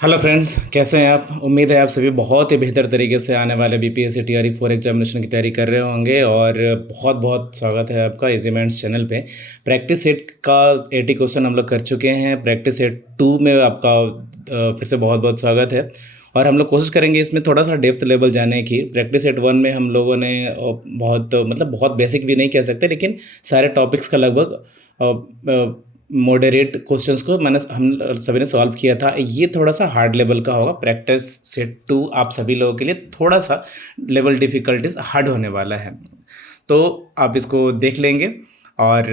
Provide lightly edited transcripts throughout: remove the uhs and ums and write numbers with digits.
Hello friends, कैसे हैं आप? उम्मीद है आप सभी बहुत ही बेहतर तरीके से आने वाले बीपीएससी टीआरई 4 एग्जामिनेशन की तैयारी कर रहे होंगे। और बहुत बहुत स्वागत है आपका इजी मेंस चैनल पे। प्रैक्टिस सेट का 80 क्वेश्चन हम लोग कर चुके हैं। प्रैक्टिस सेट 2 में आपका फिर से बहुत बहुत स्वागत है। और हम लोग कोशिश करेंगे इसमें थोड़ा सा डेप्थ लेवल जाने की। प्रैक्टिस सेट 1 में हम लोगों ने बहुत बहुत बेसिक भी नहीं कह सकते, लेकिन सारे टॉपिक्स का लगभग मॉडरेट क्वेश्चंस को हम सभी ने सॉल्व किया था। ये थोड़ा सा हार्ड लेवल का होगा। प्रैक्टिस सेट 2 आप सभी लोगों के लिए थोड़ा सा लेवल डिफ़िकल्टीज हार्ड होने वाला है, तो आप इसको देख लेंगे। और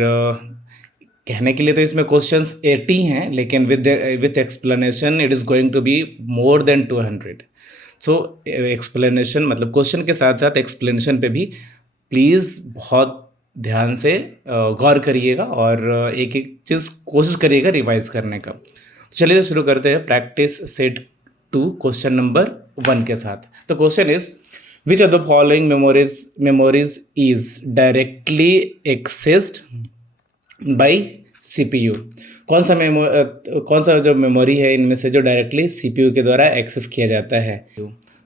कहने के लिए तो इसमें क्वेश्चंस 80 हैं, लेकिन with explanation it is going to be more than 200। So explanation मतलब क्वेश्चन के साथ साथ एक्सप्लेनेशन पे भी प्लीज़ बहुत ध्यान से गौर करिएगा और एक एक चीज़ कोशिश करिएगा रिवाइज करने का। तो चलिए शुरू करते हैं प्रैक्टिस सेट 2 क्वेश्चन नंबर 1 के साथ। तो question is which of the following memories is directly accessed bye CPU. कौन सा जो मेमोरी है इनमें से जो डायरेक्टली सीपीयू के द्वारा एक्सेस किया जाता है।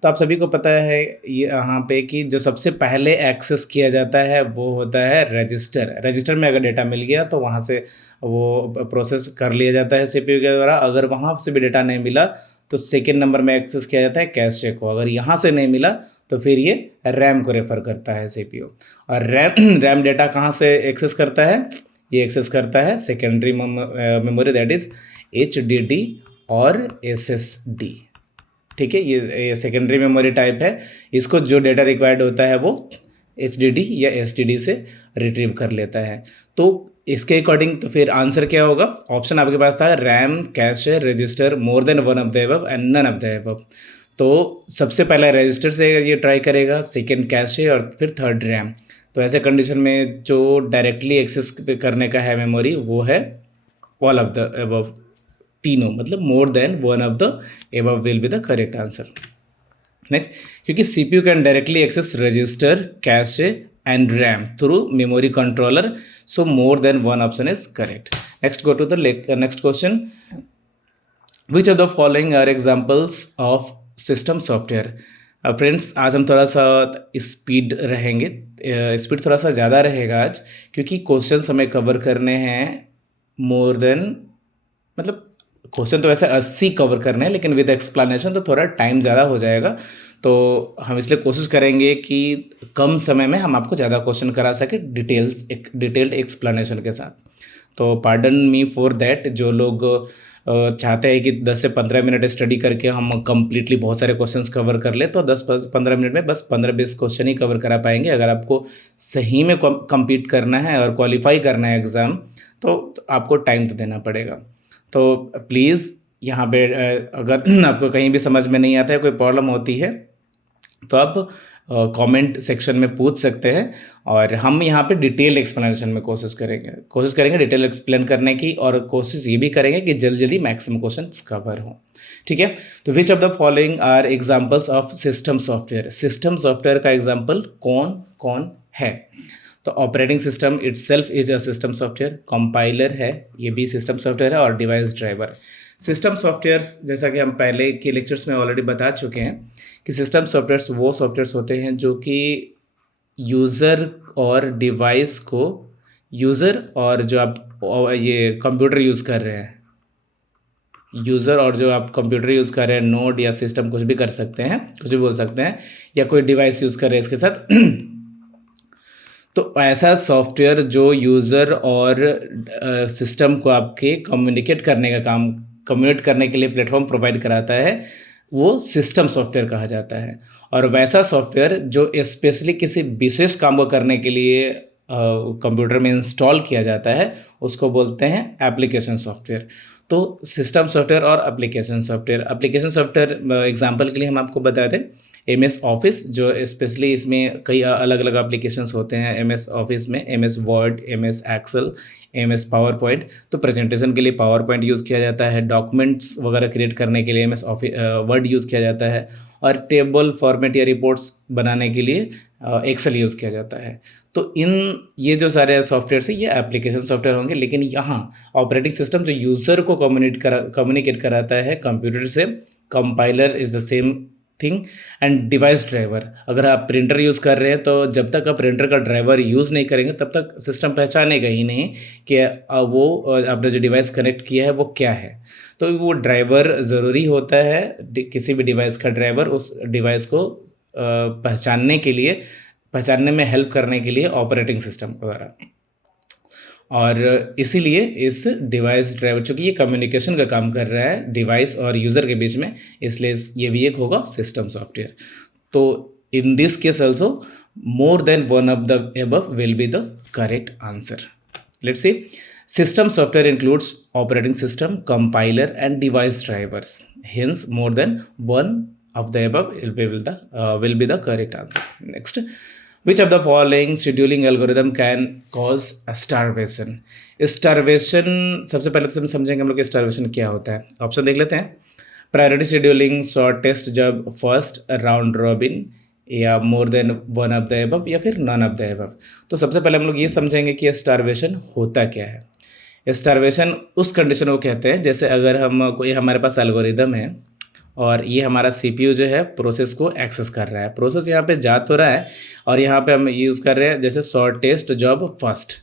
तो आप सभी को पता है ये यहाँ पे कि जो सबसे पहले एक्सेस किया जाता है वो होता है रजिस्टर। रजिस्टर में अगर डेटा मिल गया तो वहाँ से वो प्रोसेस कर लिया जाता है सीपीयू के द्वारा। अगर वहाँ से भी डेटा नहीं मिला तो सेकेंड नंबर में एक्सेस किया जाता है कैशे को। अगर यहाँ से नहीं मिला तो फिर ये रैम को रेफ़र करता है सीपीयू। और रैम डेटा कहाँ से एक्सेस करता है? ये एक्सेस करता है secondary memory, that is HDD और SSD। ठीक है, ये सेकेंडरी मेमोरी टाइप है। इसको जो डेटा रिक्वायर्ड होता है वो HDD या SSD से रिट्रीव कर लेता है। तो इसके अकॉर्डिंग तो फिर आंसर क्या होगा? ऑप्शन आपके पास था RAM, cache, register, more than one of the above and none of the above. तो सबसे पहले रजिस्टर से ये ट्राई करेगा, सेकेंड कैशे और फिर थर्ड रैम। तो ऐसे कंडीशन में जो डायरेक्टली एक्सेस करने का है मेमोरी वो है ऑल ऑफ द अबव, तीनों, मतलब more than one of the above will be the correct answer. Next, क्योंकि CPU can directly access register, cache and RAM through memory controller, so more than one option is correct. Next, go to the next question. Which of the following are examples of system software. Friends, आज हम थोड़ा सा speed रहेंगे, speed थोड़ा सा ज़्यादा रहेगा आज, क्योंकि क्वेश्चंस हमें कवर करने हैं मोर देन, मतलब क्वेश्चन तो वैसे 80 कवर करने हैं, लेकिन विद एक्सप्लेनेशन तो थोड़ा टाइम ज़्यादा हो जाएगा। तो हम इसलिए कोशिश करेंगे कि कम समय में हम आपको ज़्यादा क्वेश्चन करा सके डिटेल्ड एक्सप्लेनेशन के साथ। तो पार्डन मी फॉर दैट। जो लोग चाहते हैं कि 10 से 15 मिनट स्टडी करके हम कम्प्लीटली बहुत सारे क्वेश्चंस कवर कर ले, तो 10-15 मिनट में बस 15-20 क्वेश्चन ही कवर करा पाएंगे। अगर आपको सही में कम्पीट करना है और क्वालिफाई करना है एग्ज़ाम, तो आपको टाइम तो देना पड़ेगा। तो प्लीज़ यहाँ पे अगर आपको कहीं भी समझ में नहीं आता है, कोई प्रॉब्लम होती है, तो आप कमेंट सेक्शन में पूछ सकते हैं और हम यहाँ पे डिटेल एक्सप्लेनेशन में कोशिश करेंगे डिटेल एक्सप्लेन करने की। और कोशिश ये भी करेंगे कि जल्दी मैक्सिमम क्वेश्चन कवर हों। ठीक है, तो which of the following are examples of system software. System software का एग्जाम्पल कौन कौन है? तो operating system itself is a system software, compiler है, ये भी सिस्टम सॉफ्टवेयर है, और डिवाइस ड्राइवर। सिस्टम सॉफ्टवेयर्स, जैसा कि हम पहले के लेक्चर्स में ऑलरेडी बता चुके हैं कि सिस्टम सॉफ्टवेयर्स वो सॉफ्टवेयर्स होते हैं जो कि यूज़र और डिवाइस को, यूज़र और जो आप ये कंप्यूटर यूज़ कर रहे हैं, यूज़र और जो आप कंप्यूटर यूज़ कर रहे हैं, नोड या सिस्टम, कुछ भी कर सकते हैं, कुछ भी बोल सकते हैं, या कोई डिवाइस यूज़ कर रहे हैं इसके साथ तो ऐसा सॉफ्टवेयर जो यूज़र और सिस्टम को आपके कम्युनिकेट करने के लिए प्लेटफॉर्म प्रोवाइड कराता है, वो सिस्टम सॉफ्टवेयर कहा जाता है। और वैसा सॉफ्टवेयर जो स्पेशली किसी विशेष काम को करने के लिए कंप्यूटर में इंस्टॉल किया जाता है, उसको बोलते हैं एप्लीकेशन सॉफ्टवेयर। तो सिस्टम सॉफ्टवेयर और एप्लीकेशन सॉफ्टवेयर एग्जांपल के लिए हम आपको बता दें, MS ऑफिस, जो स्पेशली इसमें कई अलग अलग एप्लीकेशंस होते हैं MS ऑफिस में, MS word, MS excel, MS power point. तो प्रेजेंटेशन के लिए पावर पॉइंट यूज़ किया जाता है, डॉक्यूमेंट्स वगैरह क्रिएट करने के लिए MS ऑफिस वर्ड यूज़ किया जाता है, और टेबल फॉर्मेट या रिपोर्ट्स बनाने के लिए एक्सेल यूज़ किया जाता है। तो ये जो सारे सॉफ्टवेयर है ये एप्लीकेशन सॉफ्टवेयर होंगे, लेकिन यहाँ ऑपरेटिंग सिस्टम जो यूज़र को कम्युनिकेट कराता है कंप्यूटर से, compiler is the same thing and device driver. अगर आप प्रिंटर यूज़ कर रहे हैं तो जब तक आप प्रिंटर का ड्राइवर यूज़ नहीं करेंगे तब तक सिस्टम पहचानेगा ही नहीं कि वो आपने जो डिवाइस कनेक्ट किया है वो क्या है। तो वो ड्राइवर ज़रूरी होता है, किसी भी डिवाइस का ड्राइवर उस डिवाइस को पहचानने में हेल्प करने के लिए ऑपरेटिंग सिस्टम द्वारा। और इसीलिए इस डिवाइस ड्राइवर, चूँकि ये कम्युनिकेशन का काम कर रहा है डिवाइस और यूज़र के बीच में, इसलिए ये भी एक होगा सिस्टम सॉफ्टवेयर। तो in this case also more than one of the above will be the correct answer. Let's see, system software includes operating system, compiler and device drivers, hence more than one of the above will be the correct answer. Next, which of the following scheduling algorithm can cause starvation? Starvation सबसे पहले तो हम समझेंगे हम लोग starvation क्या होता है। ऑप्शन देख लेते हैं, priority scheduling, shortest job first, round robin, या more than one of the above, या फिर नन ऑफ द above। तो सबसे पहले हम लोग ये समझेंगे कि स्टारवेशन होता क्या है। स्टारवेशन उस कंडीशन को कहते हैं जैसे अगर कोई हमारे पास एल्गोरिदम है और ये हमारा सीपीयू जो है प्रोसेस को एक्सेस कर रहा है, प्रोसेस यहाँ पे जा तो रहा है और यहाँ पे हम यूज़ कर रहे हैं जैसे शॉर्टेस्ट जॉब फर्स्ट।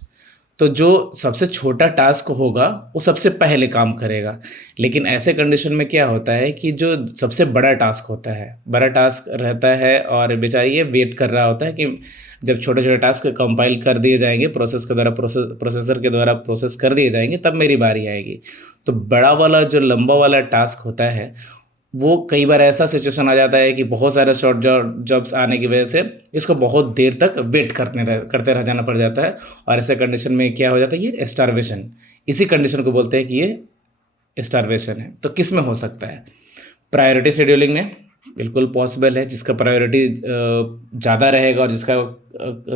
तो जो सबसे छोटा टास्क होगा वो सबसे पहले काम करेगा, लेकिन ऐसे कंडीशन में क्या होता है कि जो सबसे बड़ा टास्क होता है, बड़ा टास्क रहता है और बेचारी ये वेट कर रहा होता है कि जब छोटे छोटे टास्क कंपाइल कर दिए जाएंगे प्रोसेसर के द्वारा प्रोसेस कर दिए जाएंगे तब मेरी बारी आएगी। तो बड़ा वाला जो लंबा वाला टास्क होता है वो कई बार ऐसा सिचुएशन आ जाता है कि बहुत सारे शॉर्ट जॉब्स आने की वजह से इसको बहुत देर तक वेट करते रह जाना पड़ जाता है, और ऐसे कंडीशन में क्या हो जाता है, ये स्टारवेशन। इसी कंडीशन को बोलते हैं कि ये स्टारवेशन है। तो किस में हो सकता है? प्रायोरिटी शेड्यूलिंग में बिल्कुल पॉसिबल है, जिसका प्रायोरिटी ज़्यादा रहेगा और जिसका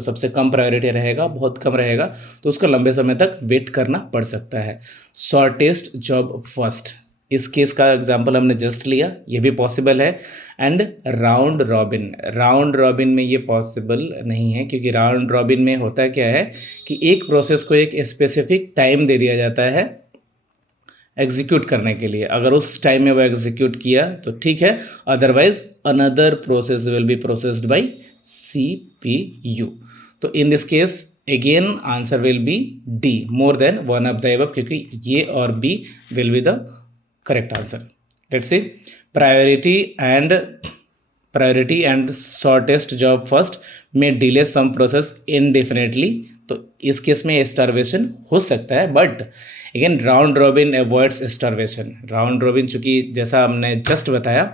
सबसे कम प्रायोरिटी रहेगा, बहुत कम रहेगा, तो उसको लंबे समय तक वेट करना पड़ सकता है। शॉर्टेस्ट जॉब फर्स्ट, इस केस का एग्जांपल हमने जस्ट लिया, ये भी पॉसिबल है। एंड राउंड रॉबिन में ये पॉसिबल नहीं है, क्योंकि राउंड रॉबिन में होता क्या है कि एक प्रोसेस को एक स्पेसिफिक टाइम दे दिया जाता है एग्जीक्यूट करने के लिए। अगर उस टाइम में वो एग्जीक्यूट किया तो ठीक है, otherwise another process will be processed by CPU। तो in this case again answer will be D, more than one of the above, क्योंकि ये और B will be the correct answer. Let's see, priority and shortest job first may delay some process indefinitely। तो इस case में starvation हो सकता है, but again round robin avoids starvation. Round robin चूँकि जैसा हमने जस्ट बताया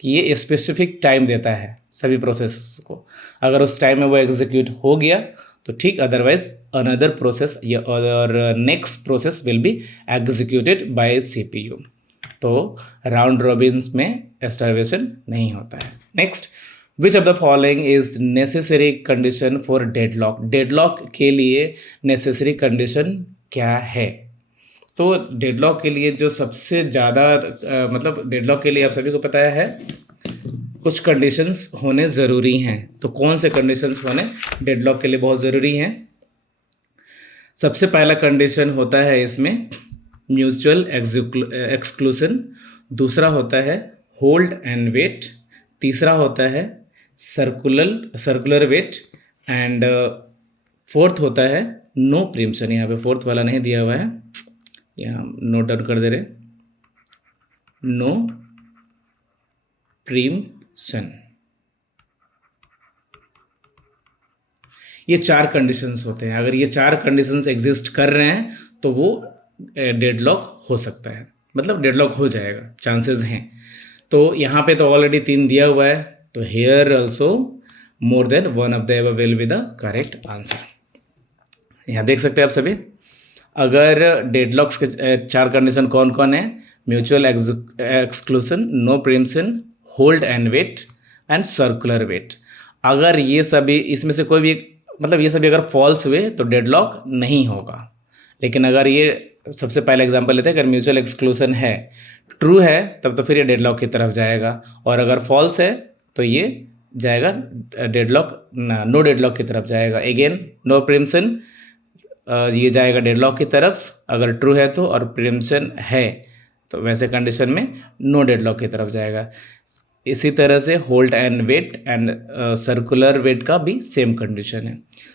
कि ये स्पेसिफिक टाइम देता है सभी प्रोसेस को, अगर उस टाइम में वो एग्जीक्यूट हो गया तो ठीक, अदरवाइज अनदर प्रोसेस और next process will be executed by CPU। तो राउंड रॉबिन्स में स्टारवेशन नहीं होता है। Next, which of the following is necessary condition for deadlock? Deadlock के लिए नेसेसरी कंडीशन क्या है? तो डेडलॉक के लिए जो सबसे ज़्यादा मतलब डेडलॉक के लिए आप सभी को पता है कुछ कंडीशंस होने ज़रूरी हैं। तो कौन से कंडीशंस होने डेडलॉक के लिए बहुत ज़रूरी हैं? सबसे पहला कंडीशन होता है इसमें म्यूचुअल एक्सक्लूसन, दूसरा होता है होल्ड एंड वेट, तीसरा होता है सर्कुलर वेट, एंड फोर्थ होता है नो प्रीम्पशन। यहाँ पे फोर्थ वाला नहीं दिया हुआ है, यहाँ नोट डाउन कर दे रहे, नो प्रीम्पशन। ये चार कंडीशंस होते हैं, अगर ये चार कंडीशंस एग्जिस्ट कर रहे हैं तो वो डेडलॉक हो सकता है, मतलब डेडलॉक हो जाएगा, चांसेस हैं। तो यहाँ पे तो ऑलरेडी 3 दिया हुआ है, तो here also more than one of the above will be the correct answer. यहाँ देख सकते हैं आप सभी, अगर डेडलॉक्स के 4 कंडीशन कौन कौन है? Mutual exclusion, no preemption, hold and wait and circular wait. अगर ये सभी इसमें से कोई भी मतलब ये सभी अगर फॉल्स हुए तो डेडलॉक नहीं होगा। लेकिन अगर ये सबसे पहले एग्जांपल लेते हैं, अगर म्यूचुअल एक्सक्लूसन है, ट्रू है, तब तो फिर ये डेडलॉक की तरफ जाएगा, और अगर फॉल्स है तो ये जाएगा डेडलॉक, नो डेडलॉक की तरफ जाएगा। अगेन नो प्रिम्पशन, ये जाएगा डेडलॉक की तरफ अगर ट्रू है तो, और प्रिम्पशन है तो वैसे कंडीशन में नो डेडलॉक की तरफ जाएगा। इसी तरह से hold and wait and circular wait का भी सेम कंडीशन है।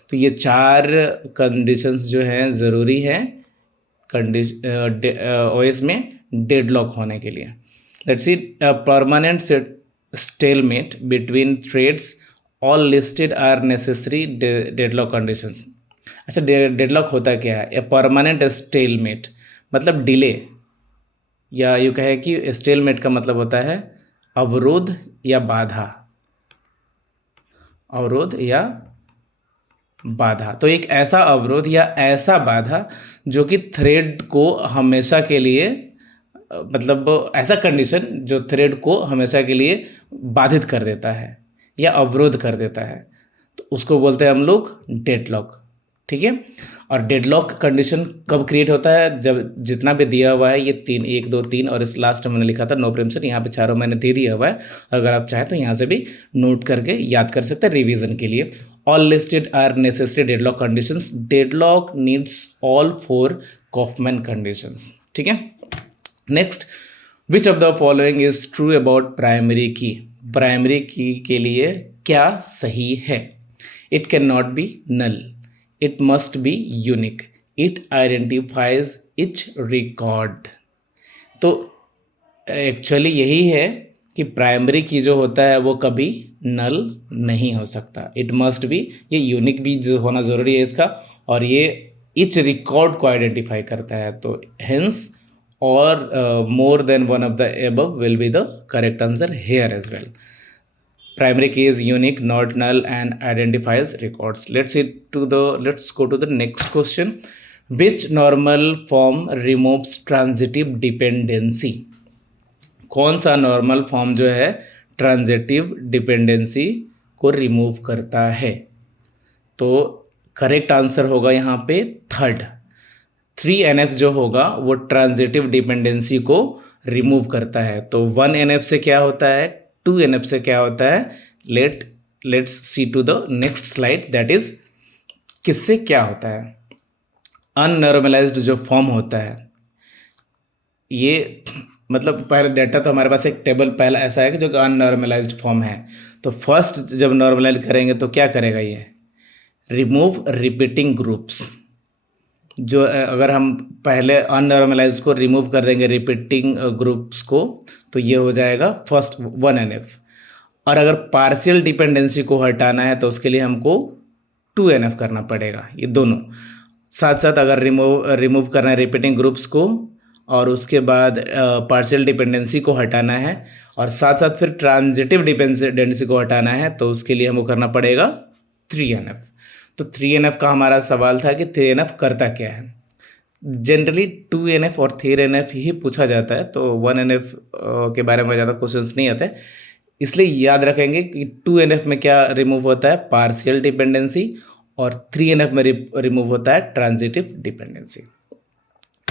तो ये 4 कंडीशंस जो हैं ज़रूरी हैं ओएस में डेडलॉक होने के लिए। Let's see permanent stalemate between threads, all listed are necessary deadlock conditions. अच्छा, डेडलॉक होता क्या है? ए परमानेंट स्टेलमेट मतलब डिले, या यूँ कहे कि स्टेलमेट का मतलब होता है अवरोध या बाधा, अवरोध या बाधा। तो एक ऐसा अवरोध या ऐसा बाधा जो कि थ्रेड को हमेशा के लिए मतलब ऐसा कंडीशन जो थ्रेड को हमेशा के लिए बाधित कर देता है या अवरोध कर देता है, तो उसको बोलते हैं हम लोग डेडलॉक। ठीक है, और डेडलॉक कंडीशन कब क्रिएट होता है? जब जितना भी दिया हुआ है ये 3, 1, 2, 3 और इस लास्ट में मैंने लिखा था नो प्रिम्पशन, यहाँ पे चारों मैंने दे दिया हुआ है। अगर आप चाहें तो यहाँ से भी नोट करके याद कर सकते हैं रिवीजन के लिए। All listed are necessary deadlock conditions, deadlock needs all 4 Coffman conditions. ठीक है, next, which of the following is true about primary key? Primary key के लिए क्या सही है? It can not be null, it must be unique, it identifies each record. तो actually यही है कि प्राइमरी की जो होता है वो कभी नल नहीं हो सकता। इट मस्ट बी, ये यूनिक भी जो होना ज़रूरी है इसका, और ये इच रिकॉर्ड को आइडेंटिफाई करता है। तो हेंस और more than one of the above will be the correct answer here as well. Primary key is unique, not null, and identifies records. Let's go to the next question. Which normal form removes transitive dependency? कौन सा normal form जो है transitive dependency को remove करता है? तो correct answer होगा यहाँ पे थर्ड। 3NF जो होगा वो ट्रांजिटिव डिपेंडेंसी को रिमूव करता है। तो 1NF से क्या होता है, 2NF से क्या होता है? Let's see to the next slide, that is किससे क्या होता है। अननॉर्मलाइज्ड जो फॉर्म होता है, ये मतलब पहले डाटा तो हमारे पास एक टेबल पहला ऐसा है कि जो अननॉर्मलाइज्ड फॉर्म है। तो फर्स्ट जब नॉर्मलाइज करेंगे तो क्या करेगा ये? Remove repeating groups. जो अगर हम पहले अननॉर्मलाइज्ड को रिमूव कर देंगे रिपीटिंग ग्रुप्स को, तो ये हो जाएगा फर्स्ट 1NF। और अगर पार्शियल डिपेंडेंसी को हटाना है तो उसके लिए हमको 2NF करना पड़ेगा। ये दोनों साथ साथ अगर रिमूव करना है रिपीटिंग ग्रुप्स को, और उसके बाद पार्शियल डिपेंडेंसी को हटाना है, और साथ साथ फिर ट्रांजिटिव डिपेंडेंसी को हटाना है, तो उसके लिए हमको करना पड़ेगा 3NF। तो 3NF का हमारा सवाल था कि 3NF करता क्या है। जनरली 2NF और 3NF ही पूछा जाता है, तो 1NF के बारे में ज़्यादा क्वेश्चंस नहीं आते, इसलिए याद रखेंगे कि 2NF में क्या रिमूव होता है? पार्शियल डिपेंडेंसी, और 3NF में रिमूव होता है transitive dependency.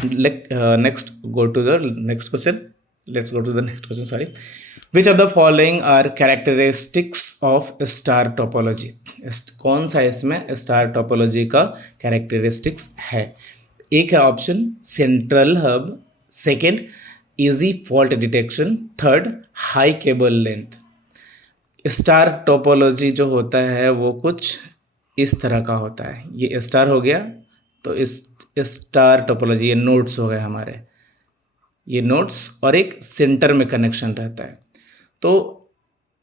Next go to the next question, let's go to the next question, sorry. Which of the following are characteristics of star topology? कौन सा इसमें स्टार टोपोलॉजी का कैरेक्टरिस्टिक्स है? एक है option central hub, second easy fault detection, third high cable length. Star topology जो होता है वो कुछ इस तरह का होता है। ये स्टार हो गया, तो इस स्टार टोपोलॉजी, ये नोड्स हो गए हमारे, ये नोड्स, और एक सेंटर में कनेक्शन रहता है। तो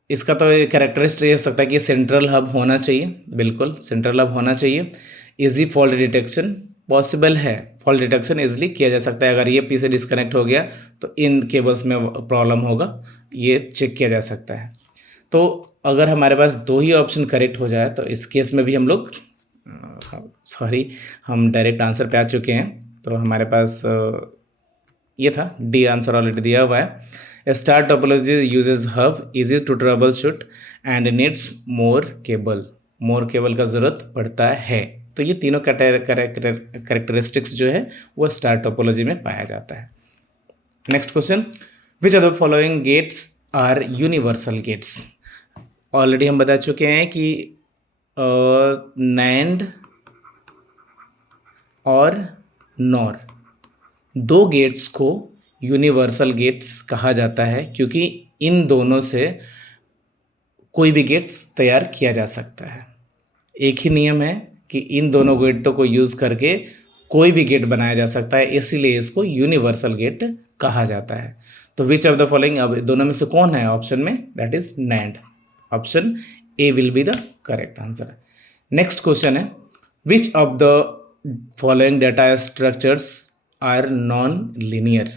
इसका तो कैरेक्टरिस्टिक ये हो सकता है कि सेंट्रल हब होना चाहिए, बिल्कुल सेंट्रल हब होना चाहिए। इजी फॉल्ट डिटेक्शन पॉसिबल है, फॉल्ट डिटेक्शन इजीली किया जा सकता है। अगर ये पी से डिस्कनेक्ट हो गया तो इन केबल्स में प्रॉब्लम होगा, ये चेक किया जा सकता है। तो अगर हमारे पास 2 ही ऑप्शन करेक्ट हो जाए तो इस केस में भी हम लोग हम डायरेक्ट आंसर पे आ चुके हैं। तो हमारे पास ये था, डी आंसर ऑलरेडी दिया हुआ है। Star topology uses hub, easy to troubleshoot and needs more cable का ज़रूरत पड़ता है। तो ये तीनों कैरेक्टरिस्टिक्स जो है वो स्टार टोपोलॉजी में पाया जाता है। Next question, which of the following gates are universal gates? Already हम बता चुके हैं कि नैंड और नॉर दो गेट्स को यूनिवर्सल गेट्स कहा जाता है, क्योंकि इन दोनों से कोई भी गेट्स तैयार किया जा सकता है। एक ही नियम है कि इन दोनों गेटों को यूज़ करके कोई भी गेट बनाया जा सकता है, इसीलिए इसको यूनिवर्सल गेट कहा जाता है। तो विच ऑफ द फॉलोइंग, अब दोनों में से कौन है ऑप्शन में, that is NAND. Option A will be the correct answer. Next question है, which of the following data structures are non linear.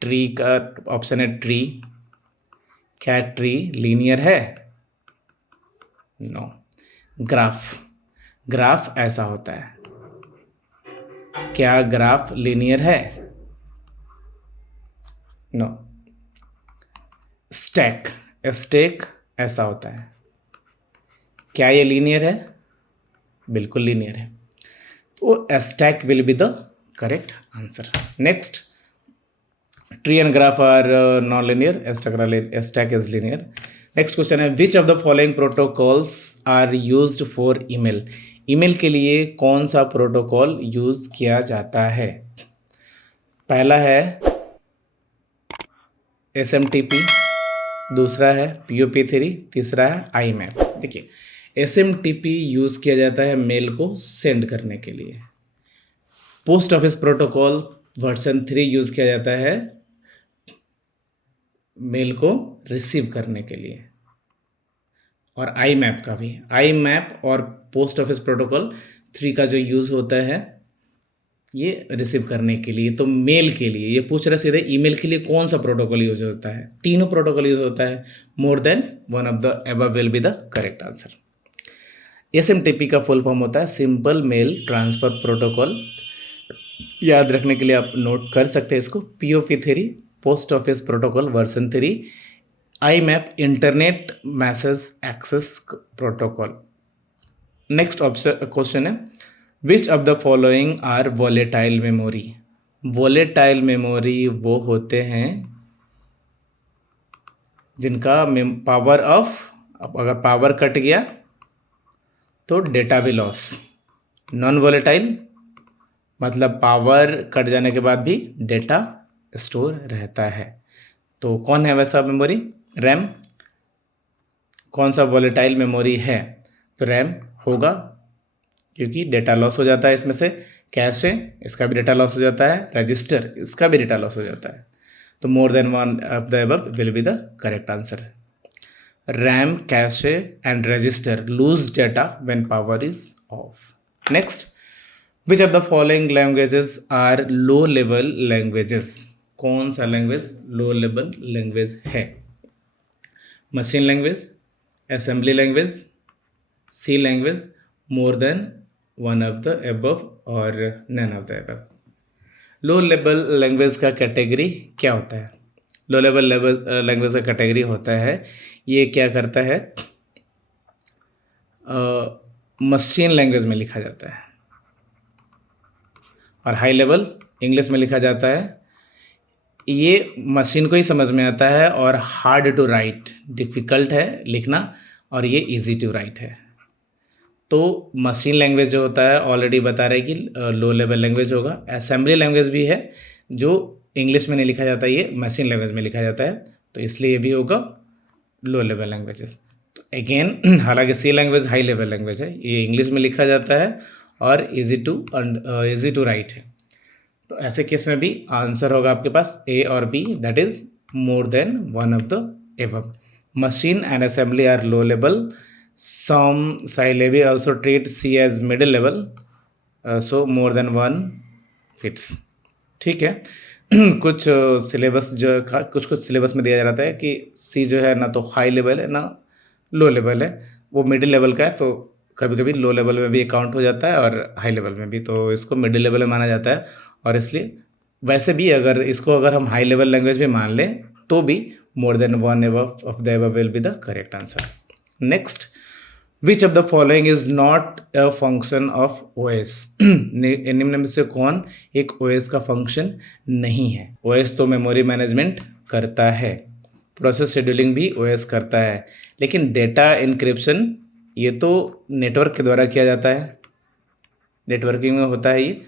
Tree का ऑप्शन है ट्री। क्या ट्री लीनियर है? नो। ग्राफ, ग्राफ ऐसा होता है। क्या ग्राफ लीनियर है? नो। स्टैक, स्टैक ऐसा होता है। क्या ये लीनियर है? बिल्कुल लीनियर है। तो stack will be the correct answer. Next, tree and graph are non linear, stack is linear. Next question है, which of the following protocols are used for email. Email के लिए कौन सा प्रोटोकॉल यूज किया जाता है? पहला है SMTP, दूसरा है POP3, तीसरा है IMAP। देखिए, SMTP यूज़ किया जाता है मेल को सेंड करने के लिए। Post office protocol version 3 use किया जाता है मेल को रिसीव करने के लिए। और IMAP का भी, IMAP और पोस्ट ऑफिस प्रोटोकॉल 3 का जो यूज़ होता है ये रिसीव करने के लिए। तो मेल के लिए ये पूछ रहे सीधे, ईमेल के लिए कौन सा प्रोटोकॉल यूज होता है? तीनों प्रोटोकॉल यूज होता है। More than one of the above will be the correct answer. SMTP का फुल फॉर्म होता है सिंपल मेल ट्रांसफर प्रोटोकॉल। याद रखने के लिए आप नोट कर सकते हैं इसको। POP3 post office protocol version 3, IMAP internet message access protocol. Next question है, which of the following are volatile memory. Volatile memory वो होते हैं जिनका पावर ऑफ, अगर पावर कट गया तो डेटा भी लॉस। नॉन वॉलेटाइल मतलब पावर कट जाने के बाद भी डेटा स्टोर रहता है। तो कौन है वैसा मेमोरी? रैम। कौन सा वॉलेटाइल मेमोरी है? तो रैम होगा, क्योंकि डेटा लॉस हो जाता है इसमें से। कैश है, इसका भी डेटा लॉस हो जाता है। रजिस्टर, इसका भी डेटा लॉस हो जाता है। तो more than one of the above will be the correct answer. RAM, cache and register lose data when power is off. Next, which of the following languages are low level languages. कौन सा language low level language है? Machine language, assembly language, C language, more than one of the above और none of the above. Low level language का category क्या होता है? Low level language का category होता है, ये क्या करता है, मशीन लैंग्वेज में लिखा जाता है। और हाई लेवल इंग्लिश में लिखा जाता है। ये मशीन को ही समझ में आता है और हार्ड टू राइट, डिफ़िकल्ट है लिखना, और ये इजी टू राइट है। तो मशीन लैंग्वेज जो होता है ऑलरेडी बता रहे कि लो लेवल लैंग्वेज होगा। असेंबली लैंग्वेज भी है जो इंग्लिश में नहीं लिखा जाता, ये मशीन लैंग्वेज में लिखा जाता है, तो इसलिए ये भी होगा लो लेवल लैंग्वेजेस। तो अगेन हालांकि सी लैंग्वेज हाई लेवल लैंग्वेज है, ये इंग्लिश में लिखा जाता है और इजी टू राइट है। तो ऐसे केस में भी आंसर होगा आपके पास ए और B, that is more than one of the above. Machine and assembly are low level, some syllabi also treat C as middle level, so more than one fits। ठीक है। कुछ syllabus जो कुछ syllabus में दिया जाता है कि C जो है ना तो हाई लेवल है ना लो लेवल है, वो मिडिल लेवल का है। तो कभी कभी लो लेवल में भी काउंट हो जाता है और हाई लेवल में भी, तो इसको मिडिल लेवल में माना जाता है। और इसलिए वैसे भी अगर इसको अगर हम हाई लेवल लैंग्वेज भी मान लें तो भी मोर than one of the above will be the correct answer. Next, which of the following is not a function of OS। निम्न में से कौन एक OS का फंक्शन नहीं है? OS तो मेमोरी मैनेजमेंट करता है, प्रोसेस शेड्यूलिंग भी ओएस करता है, लेकिन डेटा इनक्रिप्शन ये तो नेटवर्क के द्वारा किया जाता है, नेटवर्किंग में होता है ये,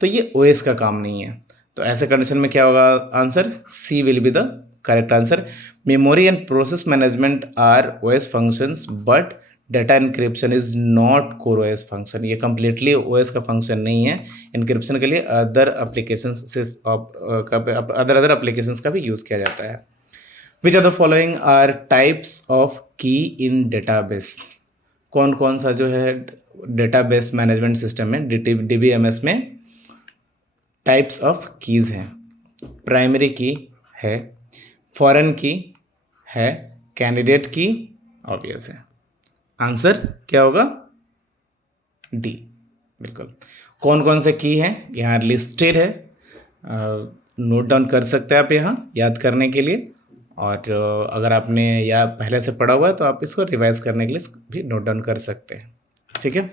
तो ये ओएस का काम नहीं है। तो ऐसे कंडीशन में क्या होगा answer, C will be the correct answer. Memory and process management are OS functions but data encryption is not core OS function. ये कम्प्लीटली ओएस का फंक्शन नहीं है। इनक्रिप्शन के लिए अदर एप्लीकेशंस से अदर एप्लीकेशंस का भी यूज़ किया जाता है। Which are the following are types of key in database. कौन कौन सा जो है डेटाबेस मैनेजमेंट सिस्टम में DBMS में टाइप्स ऑफ कीज़ हैं। प्राइमरी की है, फॉरेन की है, कैंडिडेट की ऑब्वियस है। आंसर क्या होगा, डी, बिल्कुल। कौन कौन से की हैं यहाँ लिस्टेड है, नोट डाउन कर सकते हैं आप यहाँ याद करने के लिए, और अगर आपने या पहले से पढ़ा हुआ है तो आप इसको रिवाइज करने के लिए भी नोट डाउन कर सकते हैं, ठीक है।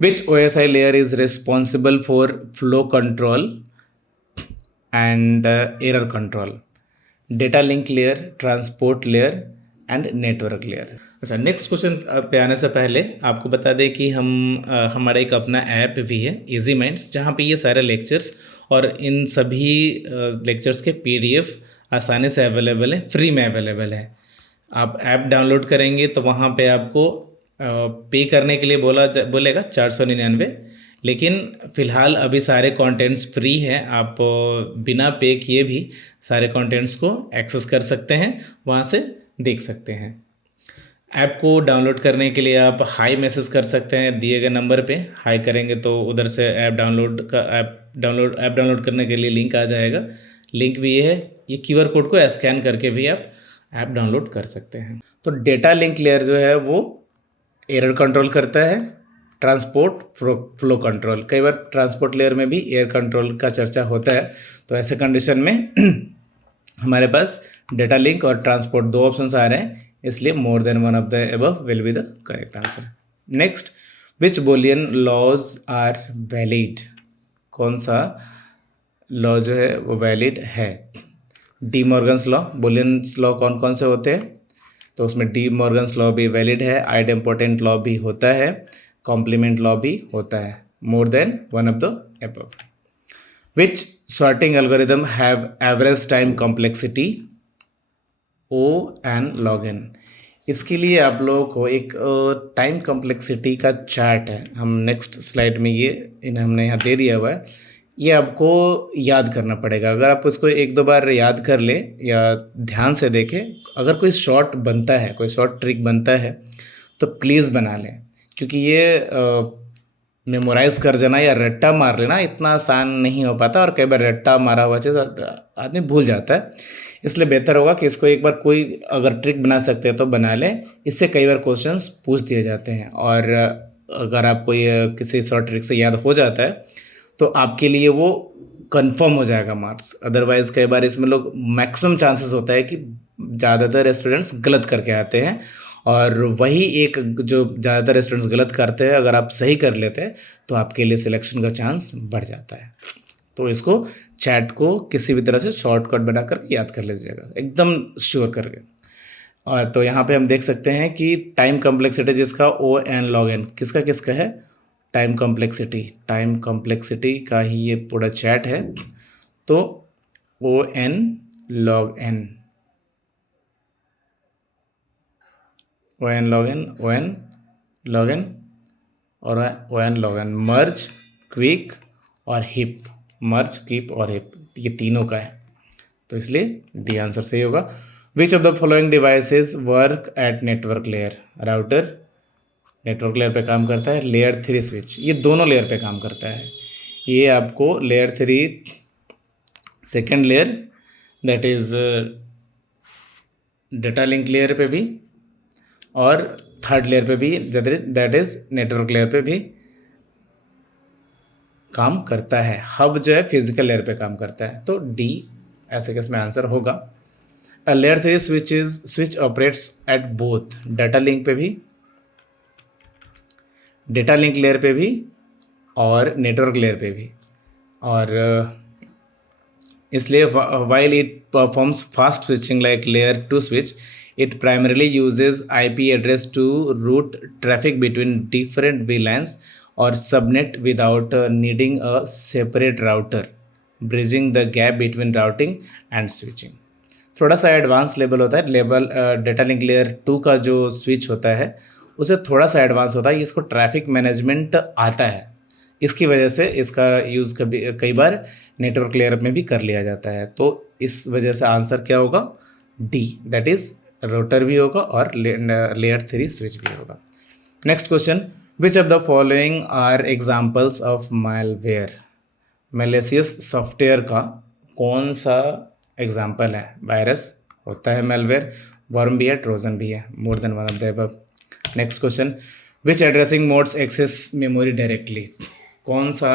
Which OSI layer is responsible for flow control and error control? Data link layer, transport layer and network layer. अच्छा, नेक्स्ट क्वेश्चन पे आने से पहले आपको बता दें कि हमारा एक अपना ऐप भी है इजी माइंड्स, जहाँ पे ये सारे लेक्चर्स और इन सभी लेक्चर्स के PDF आसानी से अवेलेबल है, फ्री में अवेलेबल है। आप ऐप डाउनलोड करेंगे तो वहाँ पे आपको पे करने के लिए बोलेगा 499, लेकिन फ़िलहाल अभी सारे कंटेंट्स फ्री हैं। आप बिना पे किए भी सारे कंटेंट्स को एक्सेस कर सकते हैं, वहाँ से देख सकते हैं। ऐप को डाउनलोड करने के लिए आप हाई मैसेज कर सकते हैं, दिए गए नंबर पे हाई करेंगे तो उधर से ऐप डाउनलोड करने के लिए लिंक आ जाएगा। लिंक भी ये है, ये QR कोड को स्कैन करके भी आप ऐप डाउनलोड कर सकते हैं। तो डेटा लिंक लेयर जो है वो एरर कंट्रोल करता है, ट्रांसपोर्ट फ्लो कंट्रोल। कई बार ट्रांसपोर्ट लेयर में भी एयर कंट्रोल का चर्चा होता है, तो ऐसे कंडीशन में हमारे पास डेटा लिंक और ट्रांसपोर्ट दो ऑप्शंस आ रहे हैं, इसलिए more than one of the above will be the correct answer. Next, which Boolean laws are valid. कौन सा लॉ जो है वो वैलिड है। De Morgan's law, Boolean's law कौन कौन से होते हैं, तो उसमें डी मॉर्गन्स लॉ भी वैलिड है, आइडेम्पोर्टेंट लॉ भी होता है, कॉम्प्लीमेंट लॉ भी होता है, more than one of the above. Which sorting algorithm have average time complexity O and log n। इसके लिए आप लोगों को एक टाइम कॉम्प्लेक्सिटी का चार्ट है, हम नेक्स्ट स्लाइड में हमने यहाँ दे दिया हुआ है, ये आपको याद करना पड़ेगा। अगर आप उसको एक दो बार याद कर ले या ध्यान से देखें, अगर कोई शॉर्ट बनता है, कोई शॉर्ट ट्रिक बनता है तो प्लीज़ बना लें, क्योंकि ये मेमोराइज़ कर जाना या रट्टा मार लेना इतना आसान नहीं हो पाता, और कई बार रट्टा मारा हुआ चीज़ आदमी भूल जाता है। इसलिए बेहतर होगा कि इसको एक बार कोई अगर ट्रिक बना सकते हैं तो बना लें, इससे कई बार क्वेश्चंस पूछ दिए जाते हैं, और अगर आपको ये किसी शॉर्ट ट्रिक से याद हो जाता है तो आपके लिए वो कंफर्म हो जाएगा मार्क्स। अदरवाइज़ कई बार इसमें लोग मैक्सिमम चांसेस होता है कि ज़्यादातर स्टूडेंट्स गलत करके आते हैं, और वही एक जो ज़्यादातर स्टूडेंट्स गलत करते हैं अगर आप सही कर लेते हैं तो आपके लिए सिलेक्शन का चांस बढ़ जाता है। तो इसको चैट को किसी भी तरह से शॉर्टकट बना करके याद कर लीजिएगा, एकदम श्योर करके। और तो यहाँ पे हम देख सकते हैं कि टाइम कॉम्प्लेक्सिटी जिसका O(n) log n किसका किसका है, टाइम कॉम्प्लेक्सिटी का ही ये पूरा चैट है। तो O(n) log n और O(n) log n मर्ज, क्विक और हिप, मर्ज, क्विक और हिप, ये तीनों का है, तो इसलिए डी आंसर सही होगा। विच of the following devices work at network layer. Router network layer पे काम करता है, लेयर 3 स्विच ये दोनों लेयर पे काम करता है। ये आपको layer 3 second layer that is data link layer पे भी, और थर्ड लेयर पे भी दैट इज़ नेटवर्क लेयर पे भी काम करता है। हब जो है फिजिकल लेयर पे काम करता है, तो डी ऐसे केस में आंसर होगा। Layer 3 switch operates at both data link पे भी, डेटा लिंक लेयर पे भी और नेटवर्क लेयर पे भी, और इसलिए while it performs fast switching like layer 2 switch, it primarily uses IP address to route traffic between different VLANs or subnet without needing a separate router, bridging the gap between routing and switching. थोड़ा सा advance level होता है, level data link layer 2 का जो switch होता है उसे थोड़ा सा एडवांस होता है, इसको ट्रैफिक मैनेजमेंट आता है, इसकी वजह से इसका यूज़ कई बार नेटवर्क लेयर में भी कर लिया जाता है। तो इस वजह से आंसर क्या होगा, डी, दैट इज़ राउटर भी होगा और लेयर 3 स्विच भी होगा। Next question, which of the following are examples of malware? Malicious software का कौन सा एग्जाम्पल है? वायरस होता है मैलवेयर, वर्म भी है, ट्रोजन भी है, more than one of the above. Next question, which addressing modes access memory directly? कौन सा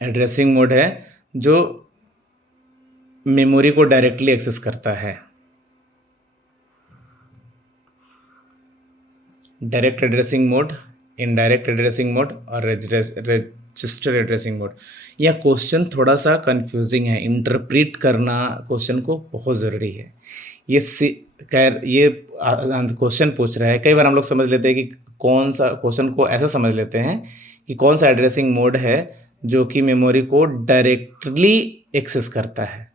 एड्रेसिंग मोड है जो मेमोरी को डायरेक्टली एक्सेस करता है? Direct addressing mode, indirect addressing mode और रजिस्टर एड्रेसिंग मोड। यह क्वेश्चन थोड़ा सा कंफ्यूजिंग है, इंटरप्रेट करना क्वेश्चन को बहुत ज़रूरी है। ये क्वेश्चन पूछ रहा है, कई बार हम लोग समझ लेते हैं कि कौन सा, क्वेश्चन को ऐसा समझ लेते हैं कि कौन सा एड्रेसिंग मोड है जो कि मेमोरी को डायरेक्टली एक्सेस करता है,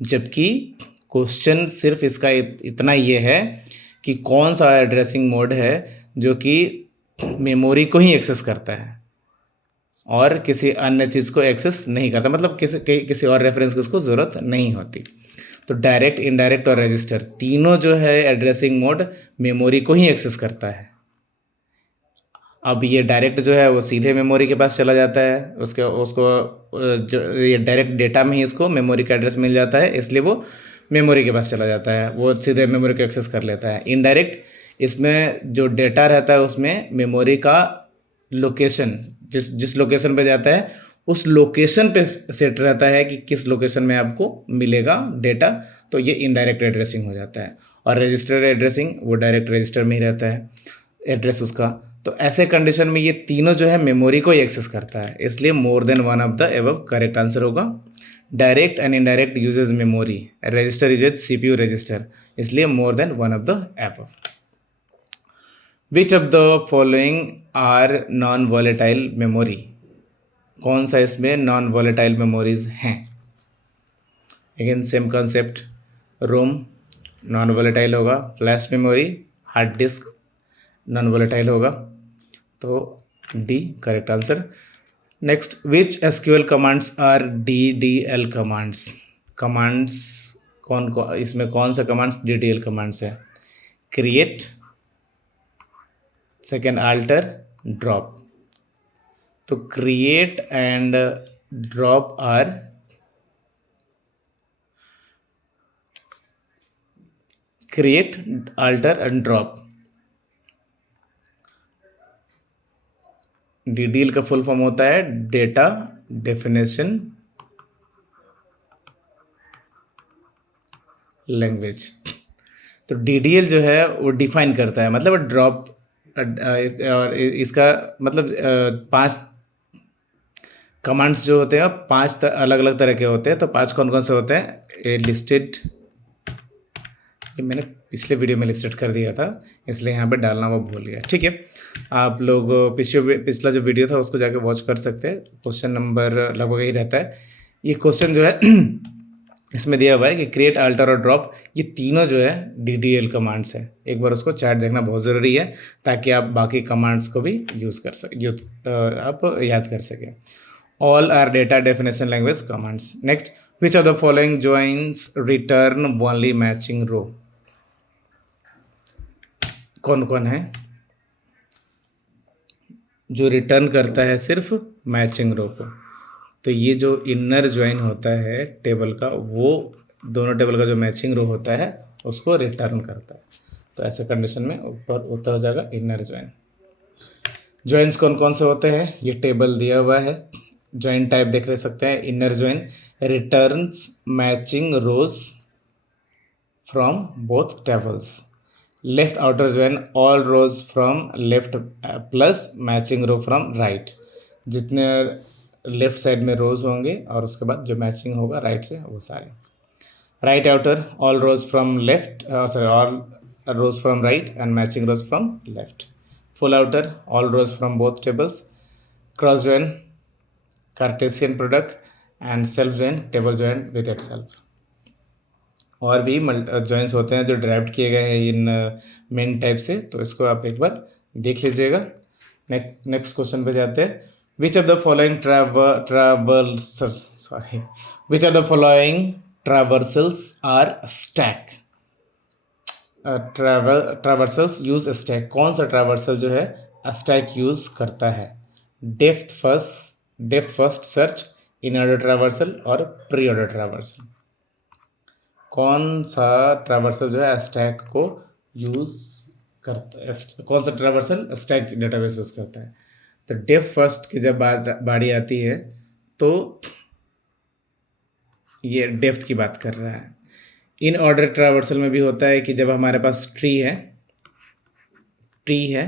जबकि क्वेश्चन सिर्फ इसका इतना ये है कि कौन सा एड्रेसिंग मोड है जो कि मेमोरी को ही एक्सेस करता है और किसी अन्य चीज़ को एक्सेस नहीं करता, मतलब किसी और रेफरेंस की उसको ज़रूरत नहीं होती। तो डायरेक्ट, इनडायरेक्ट और रजिस्टर तीनों जो है एड्रेसिंग मोड मेमोरी को ही एक्सेस करता है। अब ये डायरेक्ट जो है वो सीधे मेमोरी के पास चला जाता है, उसको जो ये डायरेक्ट डेटा में ही इसको मेमोरी का एड्रेस मिल जाता है, इसलिए वो मेमोरी के पास चला जाता है, वो सीधे मेमोरी को एक्सेस कर लेता है। इनडायरेक्ट, इसमें जो डेटा रहता है उसमें मेमोरी का लोकेशन, जिस लोकेशन पे जाता है उस लोकेशन पे सेट रहता है कि किस लोकेशन में आपको मिलेगा डेटा, तो ये इनडायरेक्ट एड्रेसिंग हो जाता है। और रजिस्टर एड्रेसिंग, वो डायरेक्ट रजिस्टर में ही रहता है एड्रेस उसका। तो ऐसे कंडीशन में ये तीनों जो है मेमोरी को ही एक्सेस करता है, इसलिए more than one of the above correct answer होगा। Direct and indirect uses memory, register uses CPU register, इसलिए more than one of the above. Which of the following are non volatile memory? कौन सा इसमें non volatile memories हैं? Again same concept, ROM non volatile होगा, flash memory, hard disk non volatile होगा, तो D correct answer. Next, which SQL commands are DDL commands? Commands इसमें कौन सा कमांड्स DDL कमांड्स है? Create, second alter, drop. तो create and drop are create, alter and drop. DDL का full form होता है डेटा डेफिनेशन लैंग्वेज। तो DDL जो है वो डिफाइन करता है, मतलब ड्रॉप, और इसका मतलब 5 कमांड्स जो होते हैं 5 अलग अलग तरह के होते हैं। तो 5 कौन कौन से होते हैं? ये लिस्टेड, ये मैंने पिछले वीडियो में लिस्टेड कर दिया था, इसलिए यहाँ पे डालना वो भूल गया। ठीक है, आप लोग पिछला जो वीडियो था उसको जाके वॉच कर सकते हैं, क्वेश्चन नंबर लगभग यही रहता है। ये क्वेश्चन जो है इसमें दिया हुआ है कि क्रिएट, अल्टर और ड्रॉप, ये तीनों जो है DDL कमांड्स है। एक बार उसको चैट देखना बहुत ज़रूरी है ताकि आप बाकी कमांड्स को भी यूज़ कर सकें, आप याद कर सकें। All are data definition language commands. Next, which of the following joins return only matching row? कौन कौन है जो रिटर्न करता है सिर्फ मैचिंग रो को? तो ये जो इनर ज्वाइन होता है टेबल का, वो दोनों टेबल का जो मैचिंग रो होता है उसको रिटर्न करता है। तो ऐसे कंडीशन में ऊपर उत्तर हो जाएगा इनर ज्वाइन। ज्वाइंस कौन कौन से होते हैं? ये टेबल दिया हुआ है, ज्वाइन टाइप देख ले सकते हैं। Inner join returns matching rows from both tables. Left outer join all rows from left plus matching row from right. जितने लेफ्ट साइड में रोज होंगे और उसके बाद जो मैचिंग होगा राइट से वो सारे. Right outer, all rows from left, all rows from right and matching rows from left. Full outer, all rows from both tables. Cross join, Cartesian product and self join, table join with itself. और भी joints होते हैं जो derived किए गए हैं इन main type से, तो इसको आप एक बार देख लीजिएगा. नेक्स्ट क्वेश्चन पे जाते हैं. Which of the following which of the following traversals are stack. Traversals use stack. कौन सा ट्रावर्सल जो है स्टैक यूज करता है? Depth first search, in order traversal और प्री ऑर्डर ट्रावर्सल. कौन सा ट्रावर्सल जो है स्टैक को यूज करता है? कौन सा ट्रावर्सल स्टैक डेटाबेस यूज करता है? तो डेप्थ फर्स्ट की जब बारी आती है तो ये डेप्थ की बात कर रहा है. इन ऑर्डर ट्रावर्सल में भी होता है कि जब हमारे पास ट्री है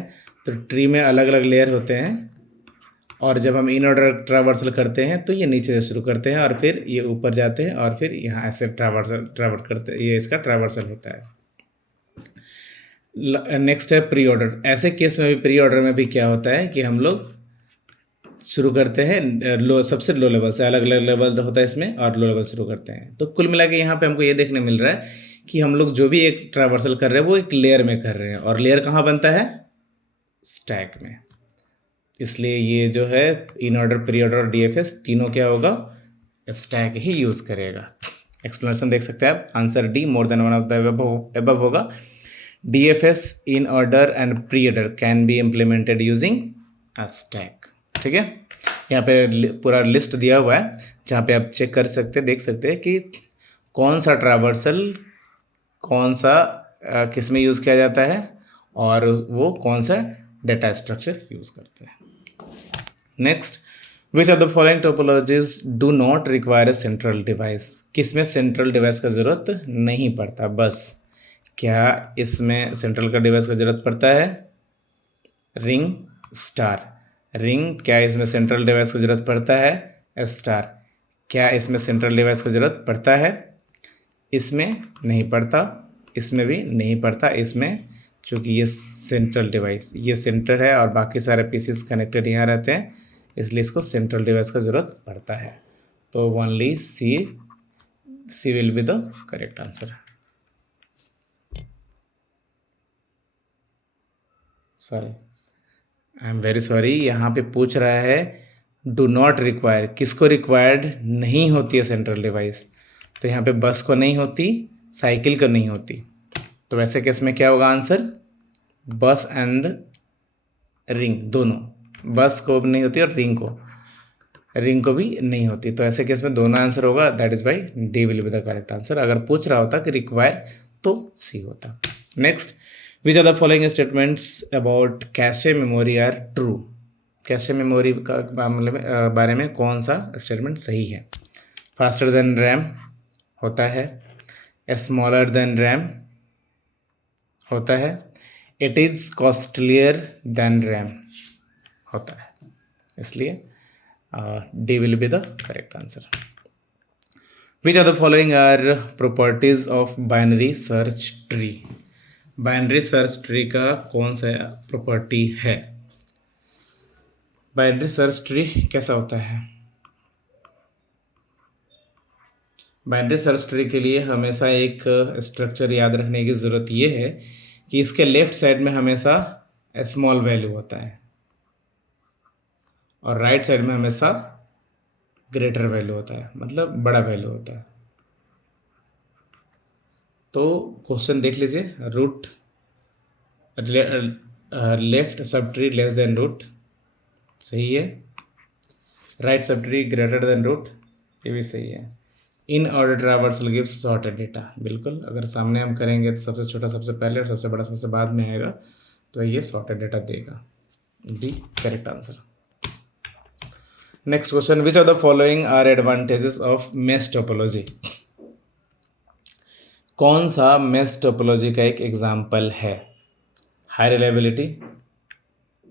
तो ट्री में अलग अलग लेयर होते हैं, और जब हम इन ऑर्डर ट्रावर्सल करते हैं तो ये नीचे से शुरू करते हैं और फिर ये ऊपर जाते हैं और फिर यहाँ ऐसे ट्रावर्स करते हैं. ये इसका ट्रावर्सल होता है. नेक्स्ट है प्री ऑर्डर. ऐसे केस में भी प्री ऑर्डर में भी क्या होता है कि हम लोग शुरू करते हैं सबसे लो लेवल से. अलग अलग लेवल होता है इसमें और लो लेवल शुरू करते हैं. तो कुल मिला के यहाँ पे हमको ये देखने मिल रहा है कि हम लोग जो भी एक ट्रावर्सल कर रहे हैं वो एक लेयर में कर रहे हैं, और लेयर कहाँ बनता है? स्टैक में. इसलिए ये जो है इन ऑर्डर, प्री ऑर्डर और डीएफएस तीनों क्या होगा? स्टैक ही यूज़ करेगा. एक्सप्लेनेशन देख सकते हैं आप. Answer D, more than one of the above होगा. DFS in order and pre order can be implemented using a stack. ठीक है, यहाँ पे पूरा लिस्ट दिया हुआ है जहाँ पे आप चेक कर सकते हैं, देख सकते हैं कि कौन सा ट्रावर्सल कौन सा किस में यूज़ किया जाता है और वो कौन सा डेटा स्ट्रक्चर यूज़ करते हैं. Next, which of the following topologies do not require a central device. किसमें सेंट्रल डिवाइस का ज़रूरत नहीं पड़ता? बस क्या इसमें सेंट्रल का डिवाइस का ज़रूरत पड़ता है? Ring, star. रिंग, क्या इसमें सेंट्रल डिवाइस की ज़रूरत पड़ता है? स्टार, क्या इसमें सेंट्रल डिवाइस की ज़रूरत पड़ता है? इसमें नहीं पड़ता, इसमें भी नहीं पड़ता. इसमें चूँकि ये सेंट्रल डिवाइस, ये सेंटर है और बाकी सारे पीसीस कनेक्टेड यहाँ रहते हैं, इसलिए इसको सेंट्रल डिवाइस का ज़रूरत पड़ता है. तो only C will be the correct answer. Sorry, I am very sorry. यहाँ पे पूछ रहा है डू नॉट रिक्वायर. किसको रिक्वायर्ड नहीं होती है सेंट्रल डिवाइस? तो यहाँ पे बस को नहीं होती, साइकिल को नहीं होती. तो वैसे केस में क्या होगा आंसर? बस एंड रिंग दोनों. बस को भी नहीं होती और रिंग को भी नहीं होती. तो ऐसे केस में दोनों आंसर होगा. That is why D will be the correct answer. अगर पूछ रहा होता कि रिक्वायर तो सी होता. Next, which are the following statements about cache memory are true. Cache memory का मामले में बारे में कौन सा स्टेटमेंट सही है? फास्टर देन रैम होता है, स्मॉलर देन रैम होता है, it is costlier than RAM होता है. इसलिए D will be the correct answer. Which are the following are properties of binary search tree. Binary search tree का कौन सा प्रॉपर्टी है? बाइनरी सर्च ट्री कैसा होता है? बाइनरी सर्च ट्री के लिए हमेशा एक स्ट्रक्चर याद रखने की ज़रूरत ये है कि इसके लेफ्ट साइड में हमेशा स्मॉल वैल्यू होता है और राइट साइड में हमेशा ग्रेटर वैल्यू होता है, मतलब बड़ा वैल्यू होता है. तो क्वेश्चन देख लीजिए. Root left subtree less than root सही है. Right sub tree greater than root ये भी सही है. In order traversal gives sorted data. बिल्कुल, अगर सामने हम करेंगे तो सबसे छोटा सबसे पहले और सबसे बड़ा सबसे बाद में आएगा, तो ये सॉर्टेड डेटा देगा. The correct answer. Next question, which of the following are advantages of mesh topology. कौन सा मेश टोपोलॉजी का एक एग्जाम्पल है? High reliability,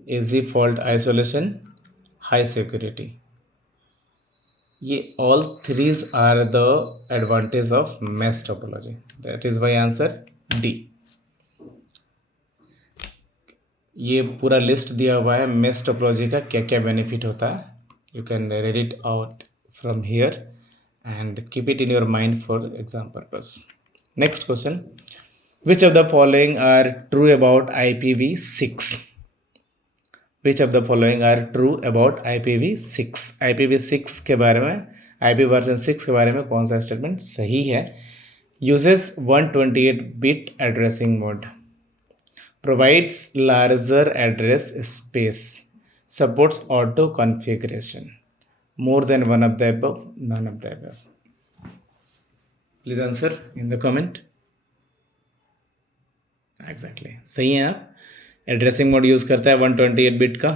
easy fault isolation, high security. ये all threes are the advantage of mesh topology. That is my answer D. ये पूरा list दिया हुआ है मेश टोपोलॉजी का क्या क्या बेनिफिट होता है. You can read it out from here and keep it in your mind for exam purpose. Next question. Which of the following are true about IPv6? Which of the following are true about IPv6? IPv6 के बारे में, IP version 6 के बारे में कौन सा statement सही है? Uses 128 bit addressing mode. Provides larger address space. Supports auto configuration. More than one of the above, none of the above. Please answer in the comment. Exactly. सही है आप. एड्रेसिंग मोड यूज़ करता है 128 bit का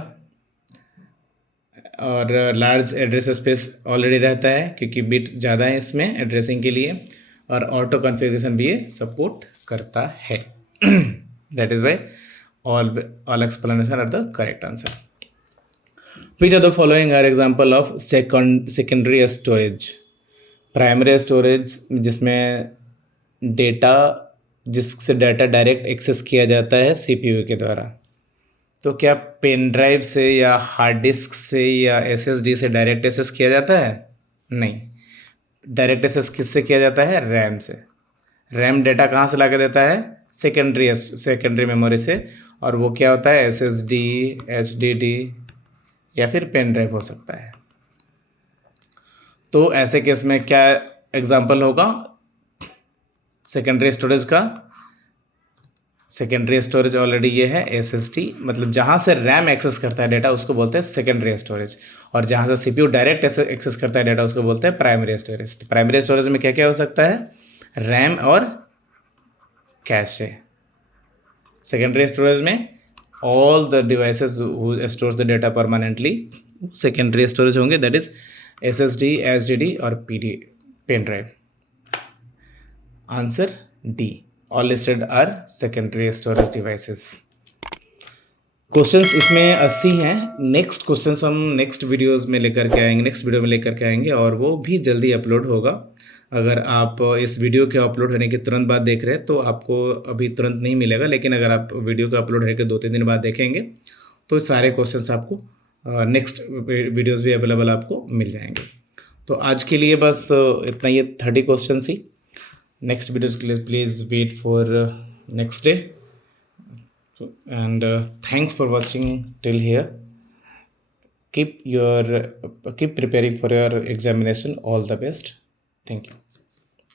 और large address space already रहता है क्योंकि बिट ज़्यादा है इसमें एड्रेसिंग के लिए और ऑटो कॉन्फ़िगरेशन भी ये सपोर्ट करता है. That is why all explanation are the correct answer. Which of the following are example of secondary storage? Primary storage जिसमें डेटा जिससे डाटा डायरेक्ट एक्सेस किया जाता है सीपीयू के द्वारा. तो क्या पेन ड्राइव से या हार्ड डिस्क से या एसएसडी से डायरेक्ट एक्सेस किया जाता है? नहीं. डायरेक्ट एक्सेस किससे किया जाता है? रैम से. रैम डेटा कहाँ से ला के देता है? सेकेंडरी मेमोरी से. और वो क्या होता है? एसएसडी, एचडीडी या फिर पेन ड्राइव हो सकता है. तो ऐसे केस में क्या एग्जाम्पल होगा सेकेंडरी स्टोरेज का? सेकेंडरी स्टोरेज ऑलरेडी ये है एसएसडी, मतलब जहाँ से रैम एक्सेस करता है डेटा उसको बोलते हैं सेकेंडरी स्टोरेज, और जहाँ से सीपीयू डायरेक्ट एक्सेस करता है डेटा उसको बोलते हैं प्राइमरी स्टोरेज. तो प्राइमरी स्टोरेज में क्या क्या हो सकता है? रैम और कैशे. सेकेंडरी स्टोरेज में all the devices who stores the data permanently secondary storage होंगे, that is SSD, HDD और PD pen drive. Answer D. All listed are secondary storage devices. Questions इसमें 80 हैं. नेक्स्ट क्वेश्चंस हम next video में लेकर के आएंगे और वो भी जल्दी अपलोड होगा. अगर आप इस वीडियो के अपलोड होने के तुरंत बाद देख रहे हैं तो आपको अभी तुरंत नहीं मिलेगा, लेकिन अगर आप वीडियो का अपलोड होने के 2-3 दिन बाद देखेंगे तो सारे क्वेश्चंस आपको नेक्स्ट वीडियोस भी अवेलेबल आपको मिल जाएंगे. तो आज के लिए बस इतना ही, 30 क्वेश्चन ही. नेक्स्ट वीडियोस के लिए please wait for next day. And thanks for watching till here. Keep preparing for your examination. All the best. Thank you.